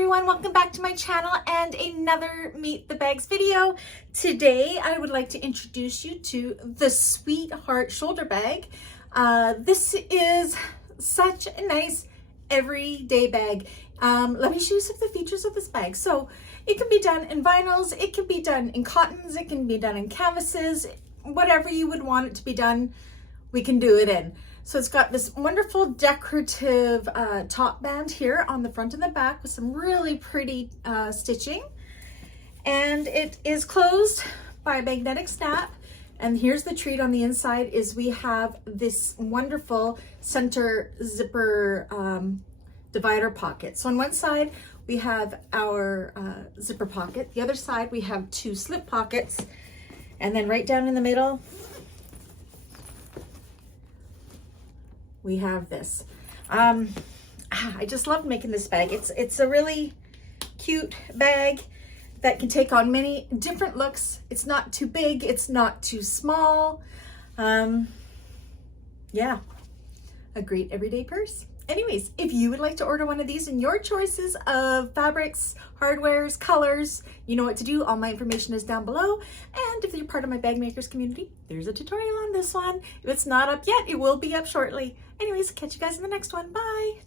everyone, welcome back to my channel and another Meet the Bags video. Today I would like to introduce you to the Sweetheart shoulder bag. This is such a nice everyday bag. Let me show you some of the features of this bag. So it can be done in vinyls, it can be done in cottons, it can be done in canvases, whatever you would want it to be done, we can do it in. So it's got this wonderful decorative top band here on the front and the back with some really pretty stitching. And it is closed by a magnetic snap. And here's the treat on the inside is we have this wonderful center zipper divider pocket. So on one side we have our zipper pocket. The other side we have two slip pockets. And then right down in the middle, we have this. I just love making this bag. It's a really cute bag that can take on many different looks. It's not too big, it's not too small. Yeah, a great everyday purse. Anyways, if you would like to order one of these in your choices of fabrics, hardwares, colors, you know what to do. All my information is down below. And if you're part of my bag makers community, there's a tutorial on this one. If it's not up yet, it will be up shortly. Anyways, catch you guys in the next one. Bye.